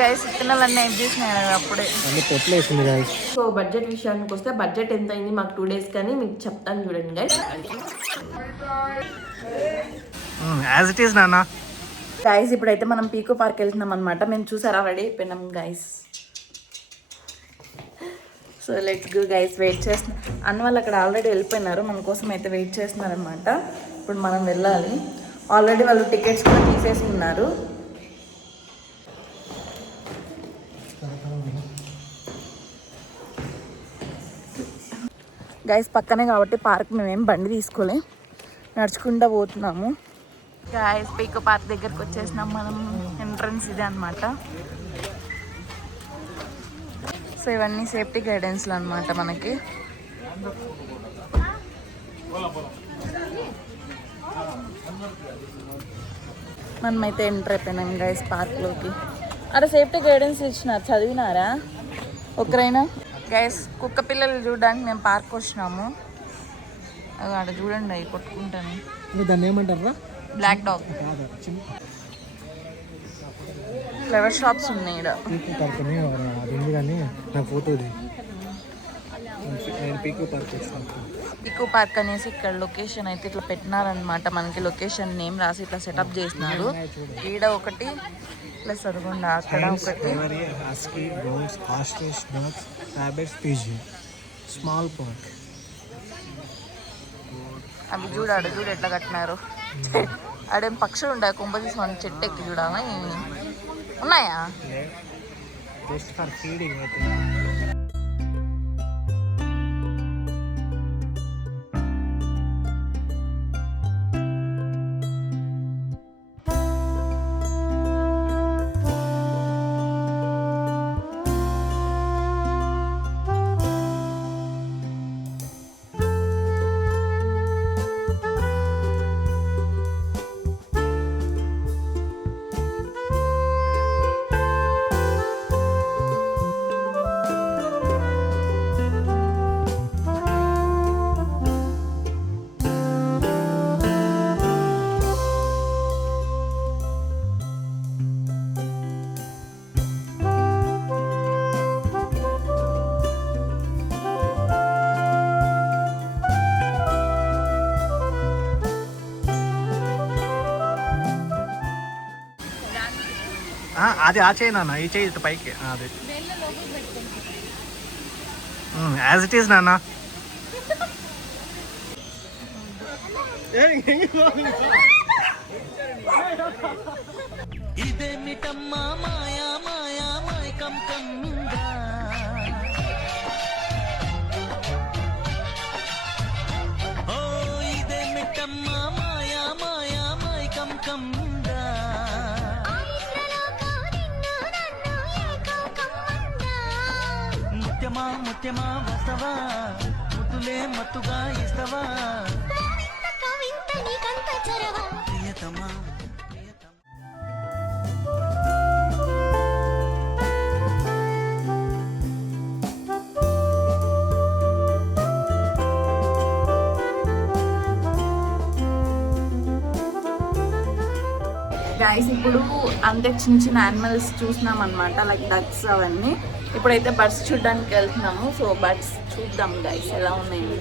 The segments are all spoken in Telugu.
గైస్ ఇత్తనాలన్నీ ఏం చేసినాయి అప్పుడే అన్ని పొట్లేసింది గైస్. సో బడ్జెట్ విషయానికి వస్తే బడ్జెట్ ఎంత అయింది మాకు 2 days కానీ మీకు చెప్తాను చూడండి గైస్. యాజ్ ఇట్ ఈస్ నాన్న. గైస్ ఇప్పుడైతే మనం పీకో పార్క్ వెళ్తున్నాం అనమాట. మేము చూసారా రెడీ అయిపోయినాం guys. So let's go guys. Wait చేస్తున్నాం అన్న వాళ్ళు అక్కడ ఆల్రెడీ వెళ్ళిపోయినారు, మన కోసం అయితే వెయిట్ చేస్తున్నారు అనమాట. ఇప్పుడు మనం వెళ్ళాలి. ఆల్రెడీ వాళ్ళు టికెట్స్ కూడా తీసేసి ఉన్నారు. గైస్ పక్కనే కాబట్టి పార్క్ మేమేం బండి తీసుకోలే, నడుచుకుంటూ పోతున్నాము. గైస్ పీకో పార్క్ దగ్గరకు వచ్చేసినాం మనం. ఎంట్రన్స్ ఇదే అనమాట. సో ఇవన్నీ సేఫ్టీ గైడెన్స్లు అనమాట మనకి. మనమైతే ఎంటర్ అయిపోయినాం గైస్ పార్క్లోకి. అరే సేఫ్టీ గైడెన్స్ ఇచ్చినారు, చదివినారా ఒకరైనా? గైస్ కుక్క పిల్లలు చూడడానికి మేము పార్క్ వచ్చినాము. అక్కడ చూడండి అవి కొట్టుకుంటాను. దాన్ని ఏమంటారా? Black dog. ఫ్లవర్ షాప్స్ ఉన్నాయి ఇక్కడ. పీకో పార్క్ అనేసి ఇక్కడ లొకేషన్ అయితే ఇట్లా పెట్టినారనమాట. మనకి లొకేషన్ నేమ్ రాసి ఇట్లా సెటప్ చేసినారు. ఈడ ఒకటి ప్లస్ అదిగోండి అక్కడ ఒకటి. అవి చూడాడు చూడు ఎట్లా కట్టినారు. ఆడేం పక్షులు ఉండే కుంభ తీసుకొని చెట్టు ఎక్కి చూడాలా ఉన్నాయా? అది ఆ చేయి నాన్న, ఈ చేయి ఇటు పైకి. అది యాజ్ ఇట్ ఈస్ నాన్న. ఇదేమిటమ్మా మాయా మాయా మైకం కమ్మిందా, ఓ ఇదేమిటమ్మా మాయా మాయా మైకం కమ్మిందా, ముత్యమా ముత్యమా వస్తవా, ముద్దులే మత్తుగా ఇస్తవా, ప్రియతమా. గైస్ ఇప్పుడు అంతే చిన్న చిన్న యానిమల్స్ చూసినాం అనమాట, లైక్ డక్స్ అవన్నీ. ఇప్పుడైతే బర్డ్స్ చూడడానికి వెళ్తున్నాము. సో బర్డ్స్ చూద్దాం గైస్ ఎలా ఉన్నాయి.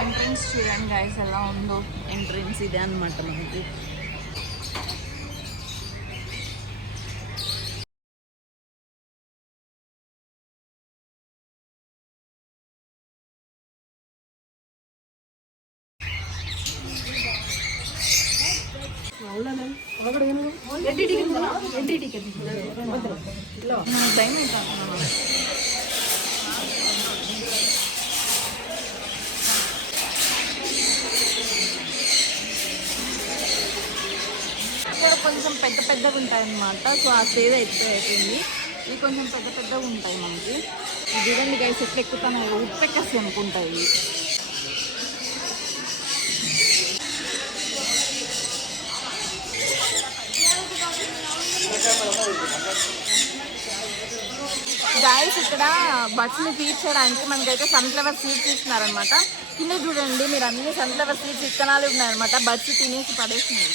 ఎంట్రన్స్ చూడండి గైస్ ఎలా ఉందో. ఎంట్రన్స్ ఇదే అనమాట మనకి. ఇక్కడ కొంచెం పెద్ద పెద్దగా ఉంటాయి అన్నమాట. సో ఆ స్టేజ్ అయిపోయింది. ఇవి కొంచెం పెద్ద పెద్దగా ఉంటాయి మనకి. చూడండి గైస్ ఎట్లా ఎక్కుతాను, ఉప్పెక్కేసి అనుకుంటాయి. గైస్ ఇక్కడ బర్డ్స్ని ఫీడ్ చేయడానికి మనకైతే సన్ఫ్లవర్ సీడ్స్ ఇస్తున్నారనమాట. కింద చూడండి మీరు అన్ని సన్ఫ్లవర్ సీడ్స్ విత్తనాలు ఉన్నాయన్నమాట. బర్డ్స్ తినేసి పడేసినాయి.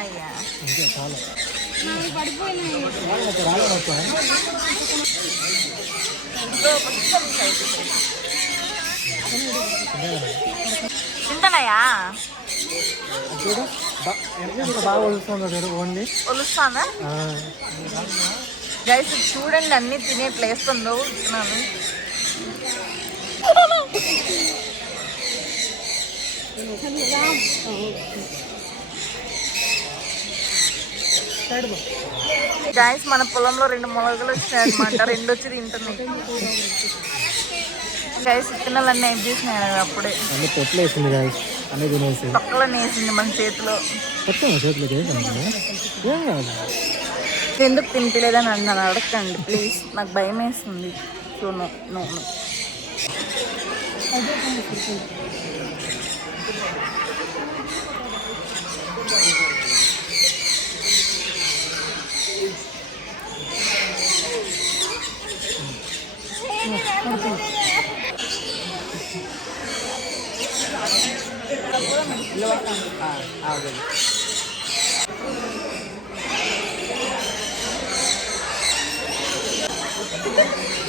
అయ్యా ఇంకా చాలా తింటానయ్యా చూడు బాగా వస్తుంది ఓన్లీ ఒలుస్తానా గైస్ చూడండి అన్ని తినే ప్లేస్ ఉందో ఇస్తున్నాను. గైస్ మన పొలంలో 2 మొలకలు వచ్చాయి అనమాట. 2 వచ్చి తింటున్నాయి. గైస్ విత్తనాలన్నీ ఏం చేసినాయి అప్పుడే అన్ని పొట్లు వేసింది గాయస్, అన్నీ తినేసి పక్కలో వేసింది మన చేతిలో. చేతిలోకి వేసాను ఏం కాదు. ఎందుకు తినిపించలేదని నన్ను అడగండి ప్లీజ్, నాకు భయం వేస్తుంది. So no no no.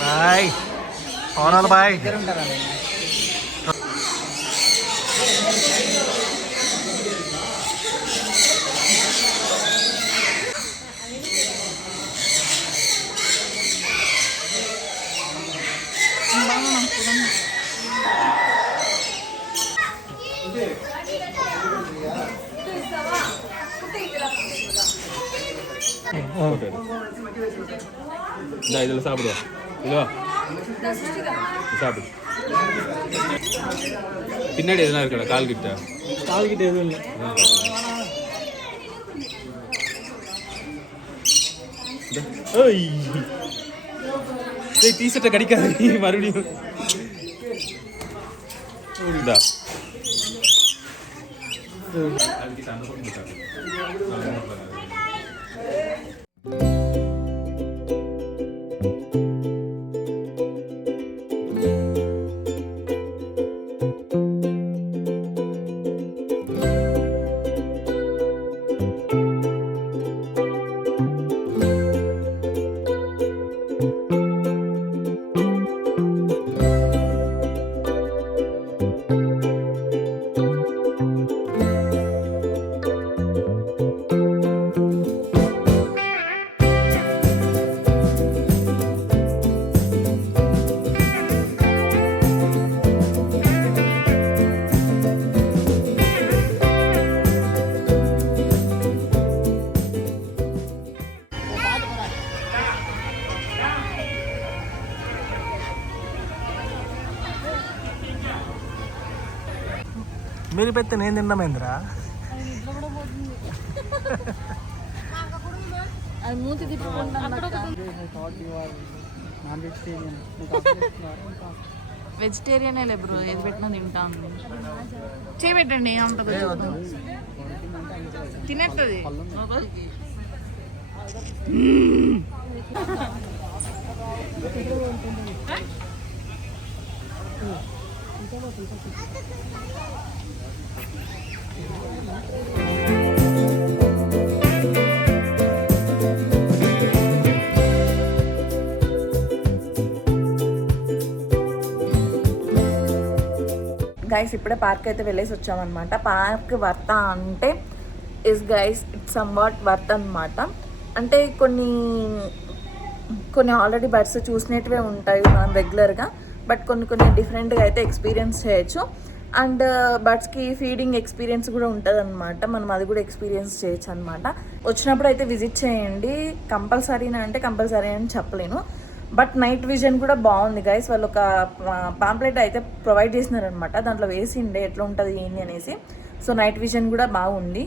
Bye పవనాలు బాయ్. இதில் சாப்பிடுவா இதுவா சாப்பிடு. பின்னாடி எதுனா இருக்கடா கால் கிட்ட எதுவும் இல்லை. டீ-ஷர்ட்டை கடிக்காது மறுபடியும். இந்தா మీరు పెడితే నేను తిన్నామేంద్రా. అది మూతి వెజిటేరియనే లే బ్రో, ఏది పెట్టినా తింటాను. చేయబెట్టండి ఏముంటుంది, తినేస్తుంది. గైస్ ఇప్పుడే పార్క్ అయితే వెళ్ళేసి వచ్చామన్నమాట. పార్క్ వర్త అంటే is guys it's somewhat worth అనమాట. అంటే కొన్ని ఆల్రెడీ బర్డ్స్ చూసినట్టువే ఉంటాయి మనం రెగ్యులర్గా, బట్ కొన్ని డిఫరెంట్గా అయితే ఎక్స్పీరియన్స్ చేయొచ్చు. అండ్ బర్డ్స్కి ఫీడింగ్ ఎక్స్పీరియన్స్ కూడా ఉంటుంది అనమాట, మనం అది కూడా ఎక్స్పీరియన్స్ చేయొచ్చు అనమాట. వచ్చినప్పుడు అయితే విజిట్ చేయండి. కంపల్సరీనా అంటే కంపల్సరీ అని చెప్పలేను, బట్ నైట్ విజన్ కూడా బాగుంది గైస్. వాళ్ళు ఒక పాంప్లెట్ అయితే ప్రొవైడ్ చేసినారనమాట, దాంట్లో వేసిండే ఎట్లా ఉంటుంది ఏంటి అనేసి. సో నైట్ విజన్ కూడా బాగుంది.